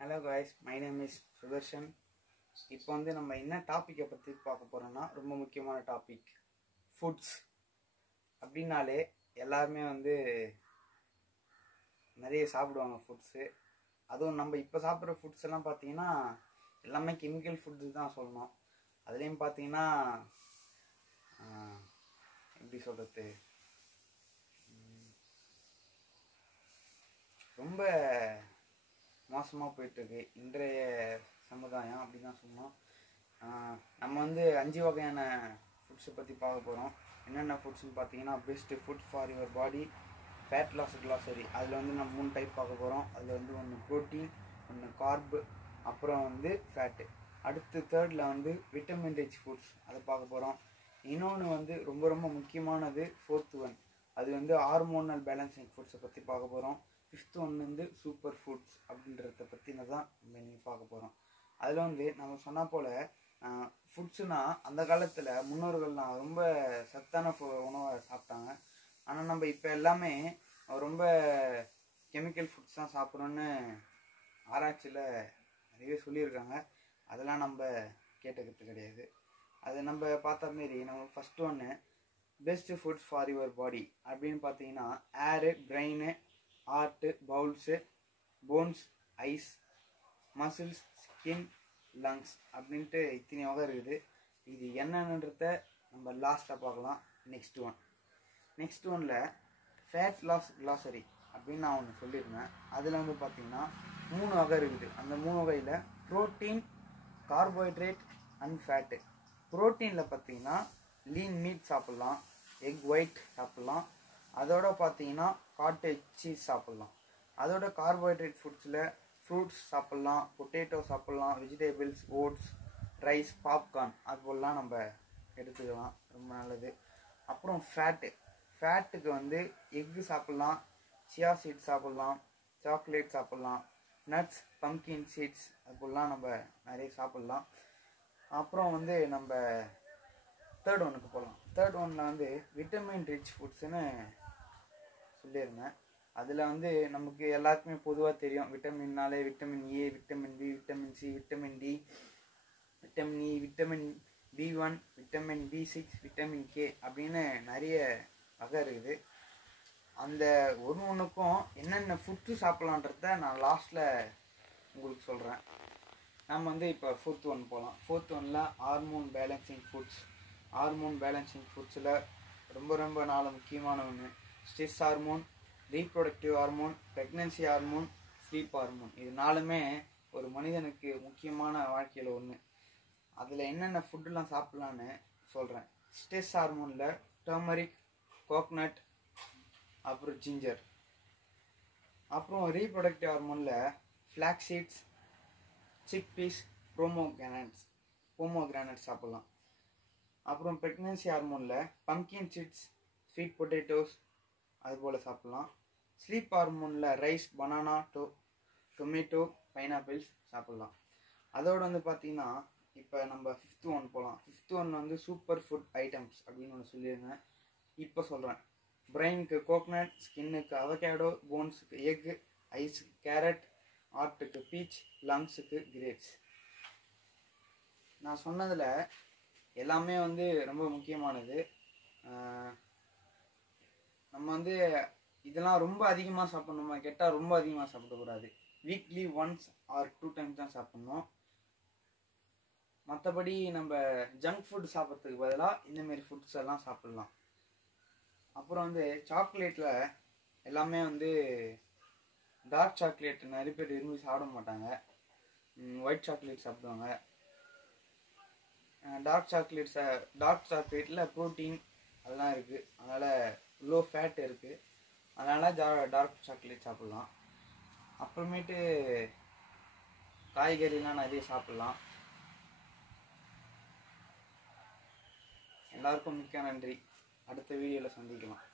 Hello guys, my name is Sudarshan. இப்போ நம்ம என்ன டாப்பிக்கை பற்றி பார்க்க போகிறோம்னா, ரொம்ப முக்கியமான டாபிக் ஃபுட்ஸ். அப்படின்னாலே எல்லாருமே நிறைய சாப்பிடுவாங்க ஃபுட்ஸு. அதுவும் நம்ம இப்போ சாப்பிட்ற ஃபுட்ஸ் எல்லாம் பார்த்தீங்கன்னா எல்லாமே கெமிக்கல் ஃபுட்ஸு தான் சொல்லணும். அதுலேயும் பார்த்தீங்கன்னா எப்படி சொல்கிறது, ரொம்ப மோசமாக போயிட்டுருக்கு இன்றைய சமுதாயம் அப்படி தான் சொல்லணும். நம்ம 5 வகையான ஃபுட்ஸை பற்றி பார்க்க போகிறோம். என்னென்ன ஃபுட்ஸ்னு பார்த்தீங்கன்னா, best food for your body, fat loss grocery. அதில் நம்ம 3 டைப் பார்க்க போகிறோம். அதில் ஒன்று ப்ரோட்டீன், ஒன்று கார்பு, அப்புறம் ஃபேட்டு. அடுத்து தேர்டில் விட்டமின் ரிச் ஃபுட்ஸ், அதை பார்க்க போகிறோம். இன்னொன்று ரொம்ப ரொம்ப முக்கியமானது 4th ஒன், அது ஹார்மோனல் பேலன்சிங் ஃபுட்ஸை பற்றி பார்க்க போகிறோம். 5th ஒன்று சூப்பர் ஃபுட்ஸ் அப்படின்றத பற்றி தான் நம்ம இன்றைக்கி பார்க்க போகிறோம். அதில் நம்ம சொன்னால் போல் ஃபுட்ஸுனால் அந்த காலத்தில் முன்னோர்கள்லாம் ரொம்ப சத்தான உணவை சாப்பிட்டாங்க. ஆனால் நம்ம இப்போ எல்லாமே ரொம்ப கெமிக்கல் ஃபுட்ஸ் தான் சாப்பிட்றோன்னு ஆராய்ச்சியில் நிறைய சொல்லியிருக்காங்க. அதெல்லாம் நம்ம கேட்டுக்கிறது கிடையாது. அது நம்ம பார்த்த மாரி நம்ம ஃபஸ்ட்டு ஒன்று best foods for your body அப்படின்னு பார்த்தீங்கன்னா, hair, brain, heart, bowels, bones, eyes, muscles, skin, lungs அப்படின்ட்டு இத்தனை வகை இருக்குது. இது என்னன்றத நம்ம லாஸ்ட்டாக பார்க்கலாம். நெக்ஸ்ட் ஒன்ல ஃபேட் லாஸ் கிளாசரி அப்படின்னு நான் ஒன்று சொல்லியிருந்தேன். அதில் பார்த்தீங்கன்னா 3 வகை இருக்குது. அந்த 3 வகையில் ப்ரோட்டீன், கார்போஹைட்ரேட் அண்ட் ஃபேட்டு. ப்ரோட்டீனில் பார்த்தீங்கன்னா லீன் மீட் சாப்பிட்லாம், எக் ஒயிட் சாப்பிட்லாம், அதோட பார்த்தீங்கன்னா காட்டேஜ் சீஸ் சாப்பிட்லாம். அதோட கார்போஹைட்ரேட் ஃபுட்ஸில் ஃப்ரூட்ஸ் சாப்பிட்லாம், பொட்டேட்டோ சாப்பிட்லாம், வெஜிடபிள்ஸ், ஓட்ஸ், ரைஸ், பாப்கார்ன் அது போலலாம் நம்ம எடுத்துக்கலாம், ரொம்ப நல்லது. அப்புறம் ஃபேட்டுக்கு எக்கு சாப்பிட்லாம், சியா சீட்ஸ் சாப்பிட்லாம், சாக்லேட் சாப்பிட்லாம், நட்ஸ், பம்கின் சீட்ஸ் அது போலலாம் நம்ம நிறைய சாப்பிட்லாம். அப்புறம் நம்ம தேர்ட் ஒன்றுக்கு போகலாம். தேர்ட் ஒன்னில் விட்டமின் ரிச் ஃபுட்ஸுன்னு சொல்லியிருந்தேன். அதில் நமக்கு எல்லாருக்குமே பொதுவாக தெரியும், விட்டமின்னாலே vitamin A, vitamin B, vitamin C, vitamin D, vitamin E, vitamin B1, vitamin B6, vitamin K அப்படின்னு நிறைய வகை இருக்குது. அந்த ஒன்றுக்கும் என்னென்ன ஃபுட்ஸு சாப்பிட்லான்றத நான் லாஸ்ட்டில் உங்களுக்கு சொல்கிறேன். நம்ம இப்போ 4th ஒன் போகலாம். 4th ஒன்னில் hormone balancing foods. Hormone balancing ஃபுட்ஸில் ரொம்ப ரொம்ப 4 முக்கியமான ஒன்று stress hormone, reproductive hormone, pregnancy hormone, sleep hormone. இது 4மே ஒரு மனிதனுக்கு முக்கியமான வாழ்க்கையில் ஒன்று. அதில் என்னென்ன ஃபுட்டுலாம் சாப்பிட்லான்னு சொல்கிறேன். ஸ்ட்ரெஸ் ஹார்மோனில் டர்மரிக், கோக்னட், அப்புறம் ஜிஞ்சர். அப்புறம் ரீப்ரொடக்டிவ் ஹார்மோனில் flax seeds, chickpeas, pomegranates சாப்பிட்லாம். அப்புறம் ப்ரெக்னன்சி ஹார்மோனில் பம்கின் சீட்ஸ், ஸ்வீட் பொட்டேட்டோஸ் அது போல் சாப்பிட்லாம். ஸ்லீப் ஹார்மோனில் ரைஸ், பனானா, டொமேட்டோ, பைனாப்பிள்ஸ் சாப்பிட்லாம். அதோடு பார்த்தீங்கன்னா இப்போ நம்ம 5th ஒன் போகலாம். 5th one super food items அப்படின்னு ஒன்று சொல்லியிருந்தேன். இப்போ சொல்கிறேன். பிரெயினுக்கு கோக்னட், ஸ்கின்னுக்கு அவகேடோ, போன்ஸுக்கு எக்கு, ஐஸுக்கு கேரட், ஹார்ட்டுக்கு பீச், லங்ஸுக்கு கிரேப்ஸ். நான் சொன்னதில் எல்லாமே ரொம்ப முக்கியமானது. நம்ம இதெல்லாம் ரொம்ப அதிகமாக சாப்பிட்ணுமா கேட்டால் ரொம்ப அதிகமாக சாப்பிடக்கூடாது. வீக்லி ஒன்ஸ் ஆர் 2 டைம்ஸ் தான் சாப்பிட்ணும். மற்றபடி நம்ம ஜங்க் ஃபுட் சாப்பிட்றதுக்கு பதிலாக இந்தமாரி ஃபுட்ஸ் எல்லாம் சாப்பிட்லாம். அப்புறம் சாக்லேட்டில் எல்லாமே டார்க் சாக்லேட் நிறைய பேர் விரும்பி சாப்பிட மாட்டாங்க. ஒயிட் சாக்லேட் சாப்பிடுவாங்க. டார்க் சாக்லேட்டில் ப்ரோட்டீன் அதெல்லாம் இருக்குது, அதனால் லோ ஃபேட் இருக்குது, அதனால் டார்க் சாக்லேட் சாப்பிட்லாம். அப்புறமேட்டு காய்கறிலாம் நிறைய சாப்பிட்லாம். எல்லாருக்கும் மிக்க நன்றி. அடுத்த வீடியோவில் சந்திக்கலாம்.